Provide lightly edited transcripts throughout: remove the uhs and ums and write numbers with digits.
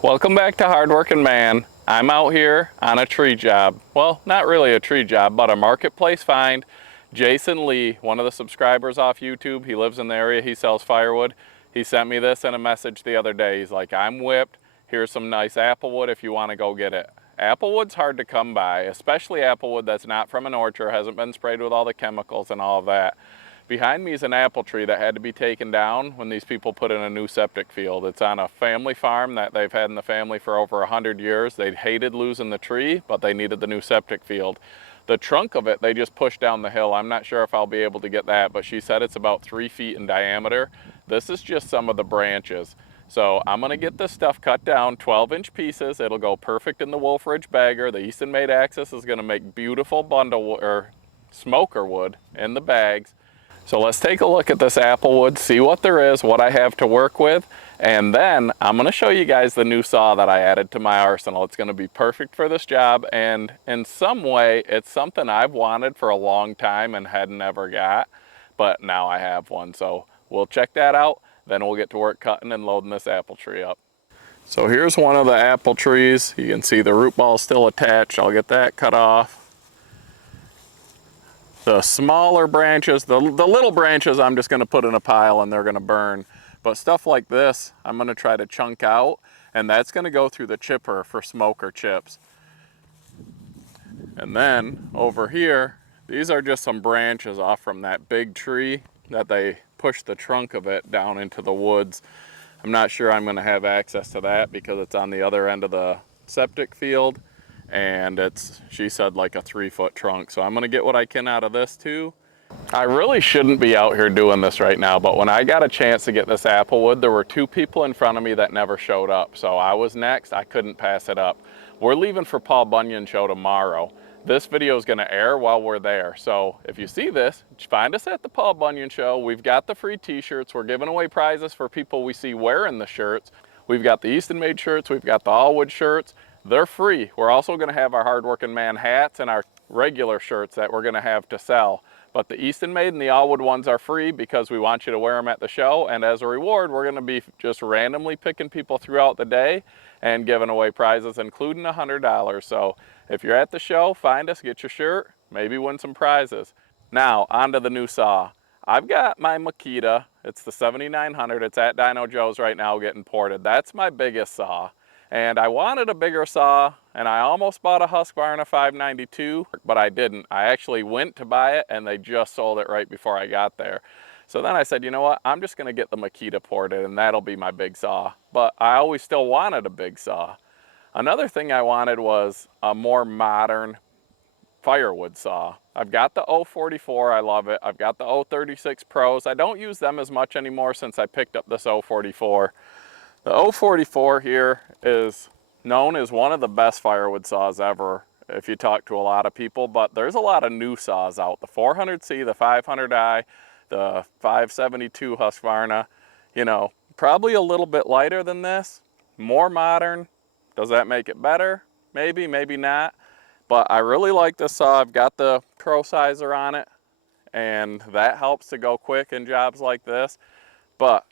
Welcome back to Hardworking Man. I'm out here on a tree job. Well, not really a tree job, but a marketplace find. Jason Lee, one of the subscribers off YouTube, he lives in the area, he sells firewood. He sent me this in a message the other day. He's like, I'm whipped. Here's some nice applewood if you want to go get it. Applewood's hard to come by, especially applewood that's not from an orchard, hasn't been sprayed with all the chemicals and all of that. Behind me is an apple tree that had to be taken down when these people put in a new septic field. It's on a family farm that they've had in the family for over 100 years. They hated losing the tree, but they needed the new septic field. The trunk of it, they just pushed down the hill. I'm not sure if I'll be able to get that, but she said it's about 3 feet in diameter. This is just some of the branches. So I'm gonna get this stuff cut down, 12-inch pieces. It'll go perfect in the Wolf Ridge bagger. The Easton Made Axis is gonna make beautiful bundle or smoker wood in the bags. So let's take a look at this applewood, see what there is, what I have to work with, and then I'm going to show you guys the new saw that I added to my arsenal. It's going to be perfect for this job, and in some way, it's something I've wanted for a long time and had never got, but now I have one. So we'll check that out, then we'll get to work cutting and loading this apple tree up. So here's one of the apple trees. You can see the root ball still attached. I'll get that cut off. The smaller branches, the little branches, I'm just going to put in a pile and they're going to burn. But stuff like this, I'm going to try to chunk out, and that's going to go through the chipper for smoker chips. And then over here, these are just some branches off from that big tree that they pushed the trunk of it down into the woods. I'm not sure I'm going to have access to that because it's on the other end of the septic field. And it's, she said, like a 3-foot trunk. So I'm gonna get what I can out of this too. I really shouldn't be out here doing this right now, but when I got a chance to get this applewood, there were 2 people in front of me that never showed up. So I was next, I couldn't pass it up. We're leaving for Paul Bunyan show tomorrow. This video is gonna air while we're there. So if you see this, find us at the Paul Bunyan show. We've got the free t-shirts. We're giving away prizes for people we see wearing the shirts. We've got the Easton Made shirts. We've got the Allwood shirts. They're free. We're also going to have our Hardworking Man hats and our regular shirts that we're going to have to sell. But the Easton Made and the Allwood ones are free because we want you to wear them at the show. And as a reward, we're going to be just randomly picking people throughout the day and giving away prizes, including $100. So if you're at the show, find us, get your shirt, maybe win some prizes. Now, on to the new saw. I've got my Makita. It's the 7900. It's at Dino Joe's right now getting ported. That's my biggest saw. And I wanted a bigger saw, and I almost bought a Husqvarna 592, but I didn't. I actually went to buy it, and they just sold it right before I got there. So then I said, you know what, I'm just gonna get the Makita ported, and that'll be my big saw. But I always still wanted a big saw. Another thing I wanted was a more modern firewood saw. I've got the 044, I love it. I've got the 036 Pros. I don't use them as much anymore since I picked up this 044. The 044 here is known as one of the best firewood saws ever if you talk to a lot of people, but there's a lot of new saws out. The 400C, the 500i, the 572 Husqvarna, you know, probably a little bit lighter than this, more modern. Does that make it better? Maybe, maybe not. But I really like this saw. I've got the Prosizer on it, and that helps to go quick in jobs like this. But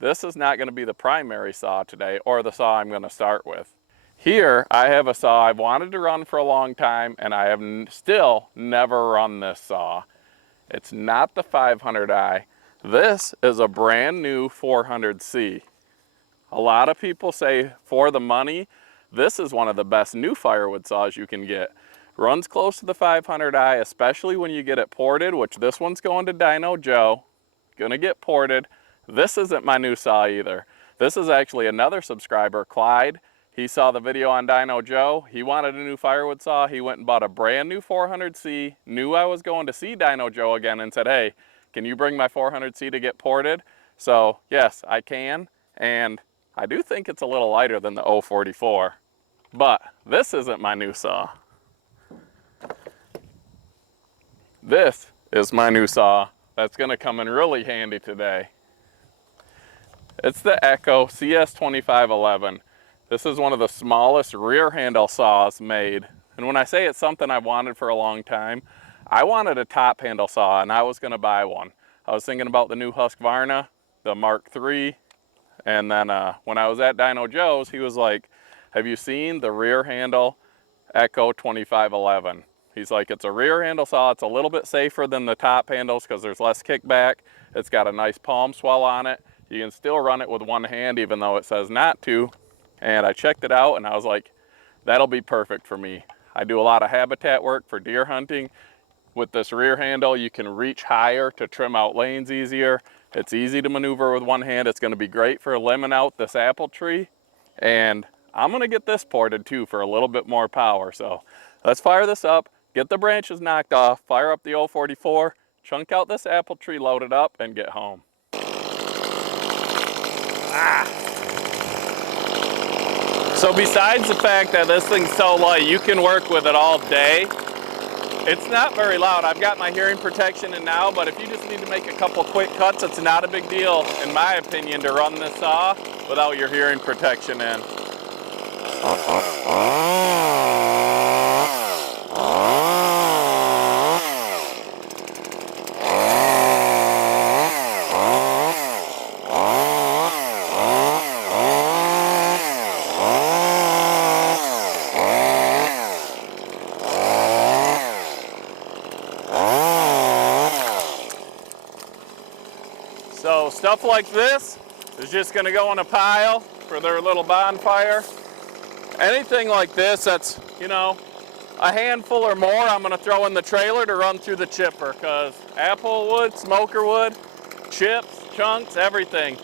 this is not going to be the primary saw today, or the saw I'm going to start with. Here I have a saw I've wanted to run for a long time, and I have still never run this saw. It's not the 500i. This is a brand new 400C. A lot of people say for the money, this is one of the best new firewood saws you can get. Runs close to the 500i, especially when you get it ported, which this one's going to Dino Joe. Gonna get ported. This isn't my new saw either. This is actually another subscriber, Clyde. He saw the video on Dino Joe. He wanted a new firewood saw. He went and bought a brand new 400C, knew I was going to see Dino Joe again, and said, hey, can you bring my 400C to get ported? So yes, I can. And I do think it's a little lighter than the 044. But this isn't my new saw. This is my new saw. That's gonna come in really handy today. It's the Echo CS2511. This is one of the smallest rear handle saws made. And when I say it's something I've wanted for a long time, I wanted a top handle saw and I was gonna buy one. I was thinking about the new Husqvarna, the Mark III, And then when I was at Dino Joe's, he was like, have you seen the rear handle Echo 2511? He's like, it's a rear handle saw. It's a little bit safer than the top handles because there's less kickback. It's got a nice palm swell on it. You can still run it with one hand even though it says not to. And I checked it out and I was like, that'll be perfect for me. I do a lot of habitat work for deer hunting. With this rear handle, you can reach higher to trim out lanes easier. It's easy to maneuver with one hand. It's gonna be great for limbing out this apple tree. And I'm gonna get this ported too for a little bit more power. So let's fire this up, get the branches knocked off, fire up the 044, chunk out this apple tree, load it up, and get home. So besides the fact that this thing's so light, you can work with it all day. It's not very loud. I've got my hearing protection in now, but if you just need to make a couple quick cuts, it's not a big deal, in my opinion, to run this saw without your hearing protection in. So stuff like this is just gonna go in a pile for their little bonfire. Anything like this that's, you know, a handful or more, I'm gonna throw in the trailer to run through the chipper, because apple wood, smoker wood, chips, chunks, everything.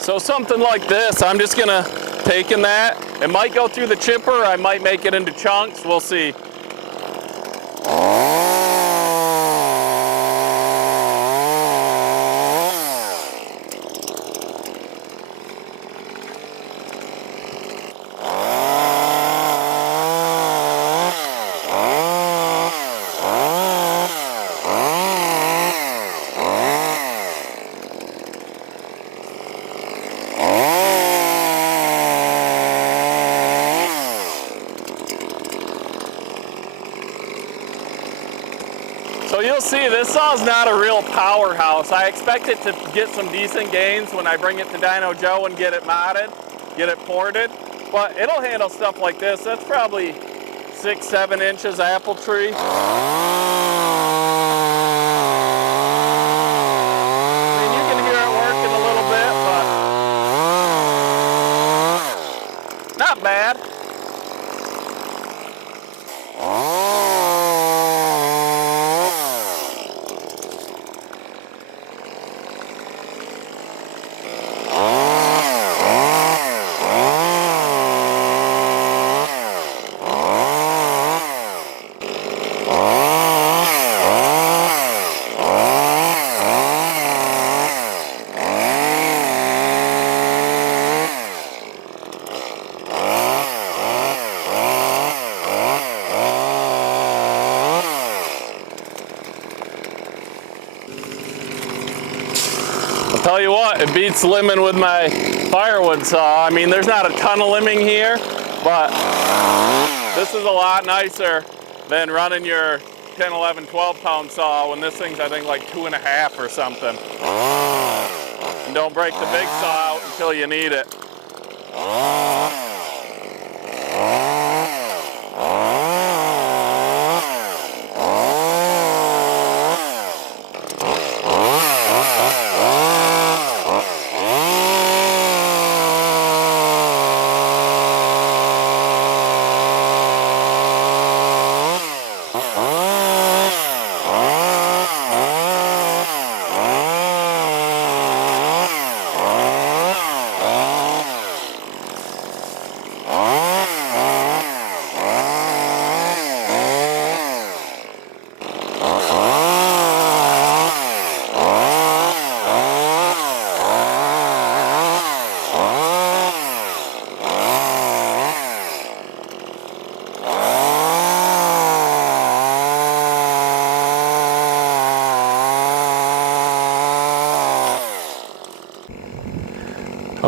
So something like this, I'm just gonna take in that. It might go through the chipper, I might make it into chunks, we'll see. So you'll see this saw's not a real powerhouse. I expect it to get some decent gains when I bring it to Dino Joe and get it modded, get it ported. But it'll handle stuff like this. That's probably 6-7 inches apple tree. I mean, you can hear it working a little bit, but not bad. Tell you what, it beats limbing with my firewood saw. I mean, there's not a ton of limbing here, but this is a lot nicer than running your 10, 11, 12 pound saw when this thing's, I think, like 2.5 or something. And don't break the big saw out until you need it.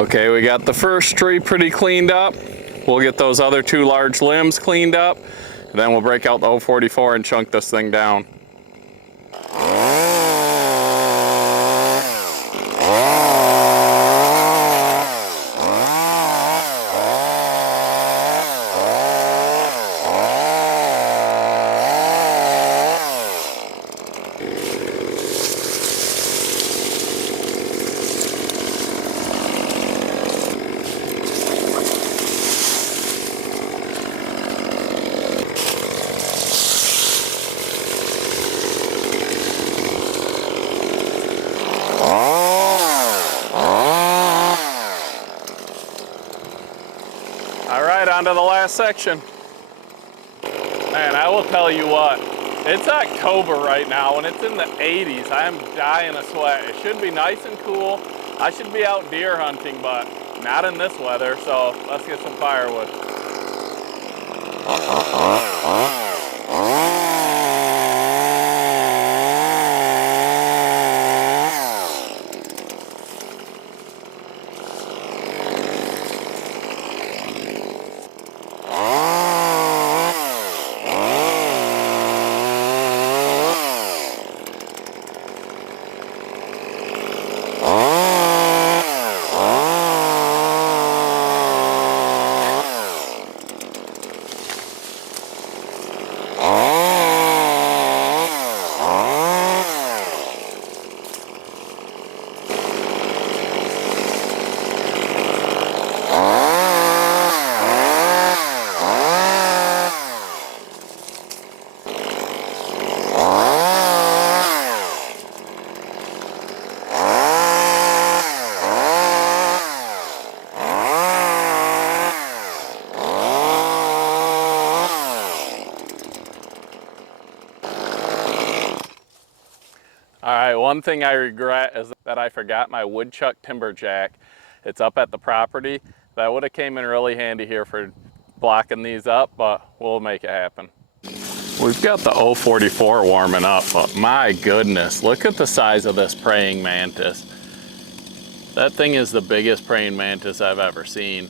Okay, we got the first tree pretty cleaned up. We'll get those other 2 large limbs cleaned up, and then we'll break out the 044 and chunk this thing down. On to the last section. Man, I will tell you what, it's October right now and it's in the 80s. I am dying of sweat. It should be nice and cool. I should be out deer hunting, but not in this weather, so let's get some firewood. All right, one thing I regret is that I forgot my woodchuck timber jack. It's up at the property. That would have came in really handy here for blocking these up, but we'll make it happen. We've got the 044 warming up, but my goodness, look at the size of this praying mantis. That thing is the biggest praying mantis I've ever seen.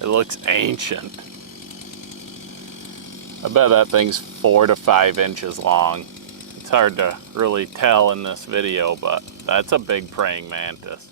It looks ancient. I bet that thing's 4 to 5 inches long. It's hard to really tell in this video, but that's a big praying mantis.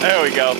There we go.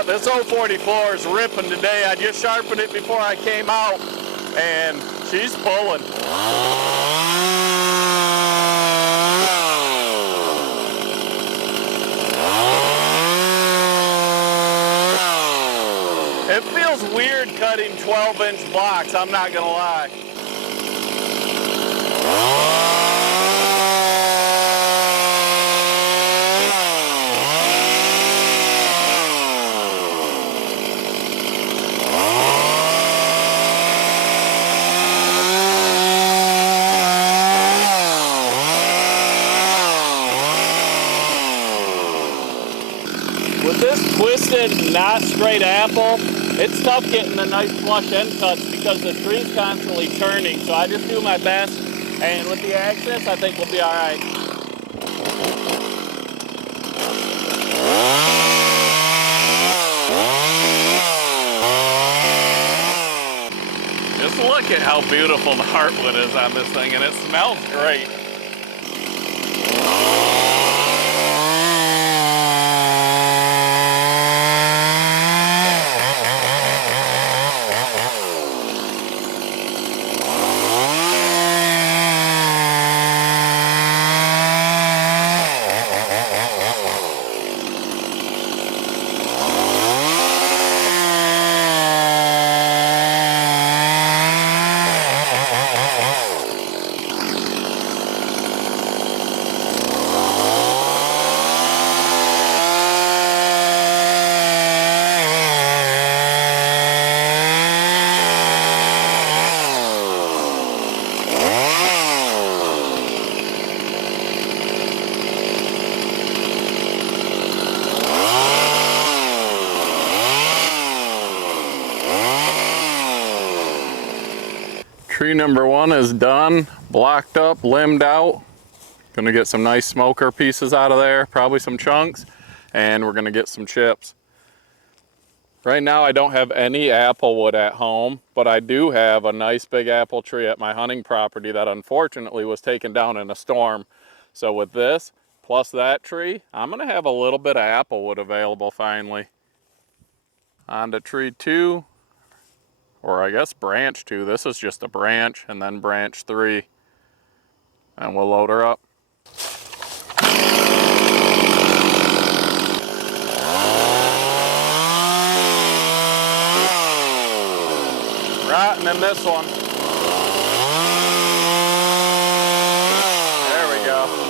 what, this 044 is ripping today. I just sharpened it before I came out, and she's pulling. It feels weird cutting 12-inch blocks, I'm not gonna lie. With this twisted, not straight apple, it's tough getting the nice flush end cuts because the tree's constantly turning. So I just do my best, and with the axis, I think we'll be all right. Just look at how beautiful the heartwood is on this thing, and it smells great. Tree number 1 is done, blocked up, limbed out. Gonna get some nice smoker pieces out of there, probably some chunks, and we're gonna get some chips. Right now I don't have any apple wood at home, but I do have a nice big apple tree at my hunting property that unfortunately was taken down in a storm. So with this, plus that tree, I'm gonna have a little bit of apple wood available finally. On to tree 2. Or I guess branch 2. This is just a branch, and then branch 3. And we'll load her up. Rotten in this one. There we go.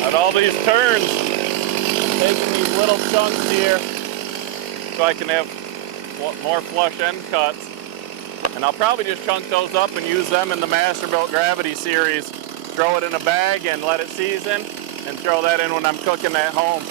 At all these turns, taking these little chunks here so I can have more flush end cuts. And I'll probably just chunk those up and use them in the Masterbuilt Gravity series. Throw it in a bag and let it season, and throw that in when I'm cooking at home.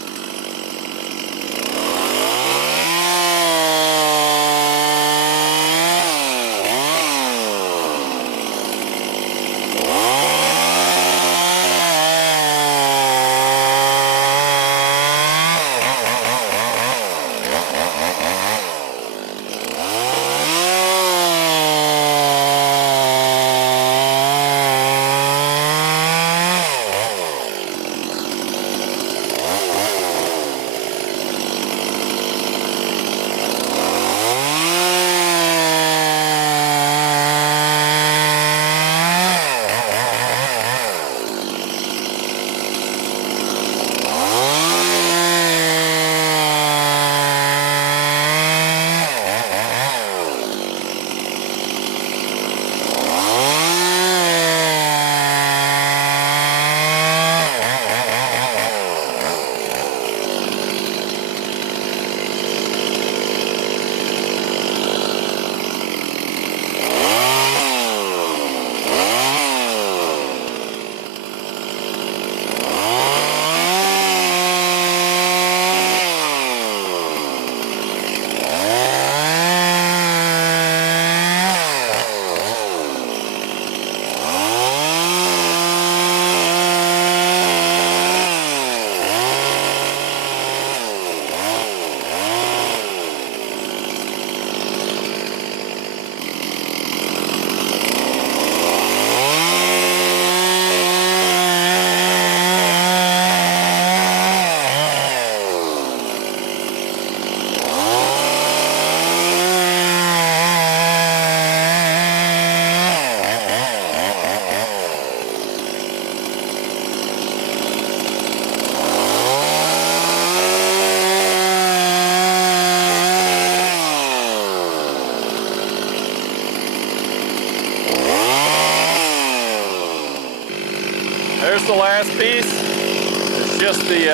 the last piece. It's just the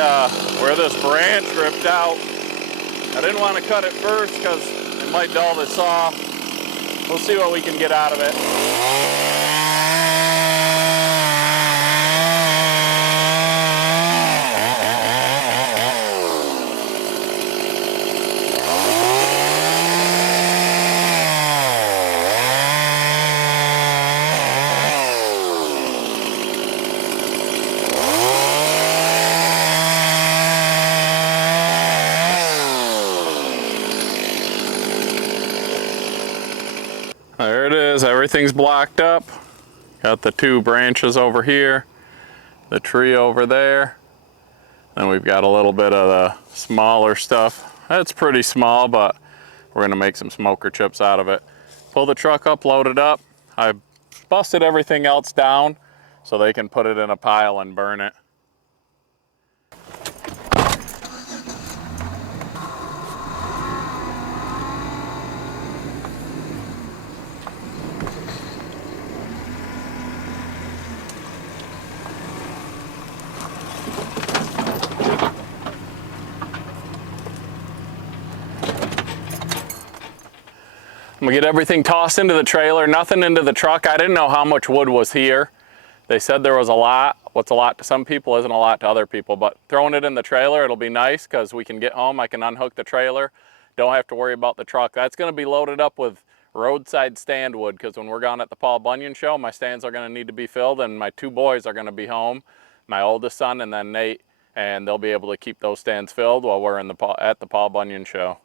where this branch ripped out. I didn't want to cut it first because it might dull the saw. We'll see what we can get out of it. There it is, everything's blocked up. Got the two branches over here, the tree over there. Then we've got a little bit of the smaller stuff. That's pretty small, but we're gonna make some smoker chips out of it. Pull the truck up, load it up. I busted everything else down so they can put it in a pile and burn it. I'm gonna get everything tossed into the trailer, nothing into the truck. I didn't know how much wood was here. They said there was a lot. What's a lot to some people isn't a lot to other people, but throwing it in the trailer, it'll be nice because we can get home, I can unhook the trailer, don't have to worry about the truck. That's gonna be loaded up with roadside stand wood because when we're gone at the Paul Bunyan show, my stands are gonna need to be filled and my two boys are gonna be home, my oldest son and then Nate, and they'll be able to keep those stands filled while we're at the Paul Bunyan show.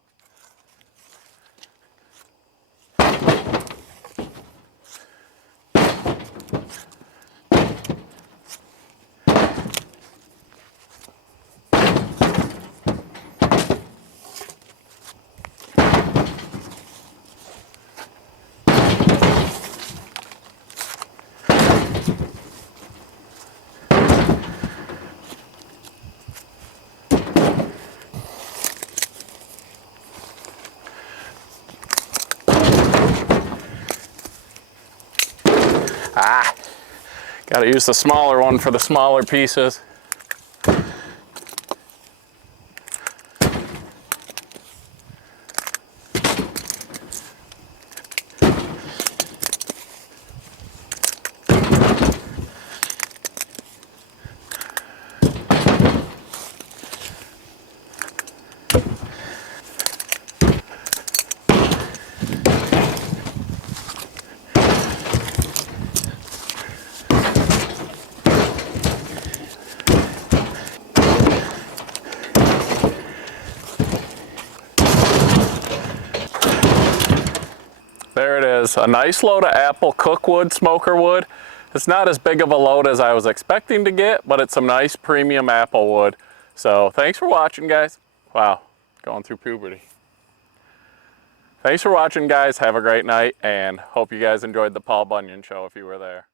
Got to use the smaller one for the smaller pieces. There it is, a nice load of apple cookwood, smoker wood. It's not as big of a load as I was expecting to get, but it's some nice premium apple wood. So thanks for watching, guys. Wow, going through puberty. Thanks for watching, guys. Have a great night and hope you guys enjoyed the Paul Bunyan show if you were there.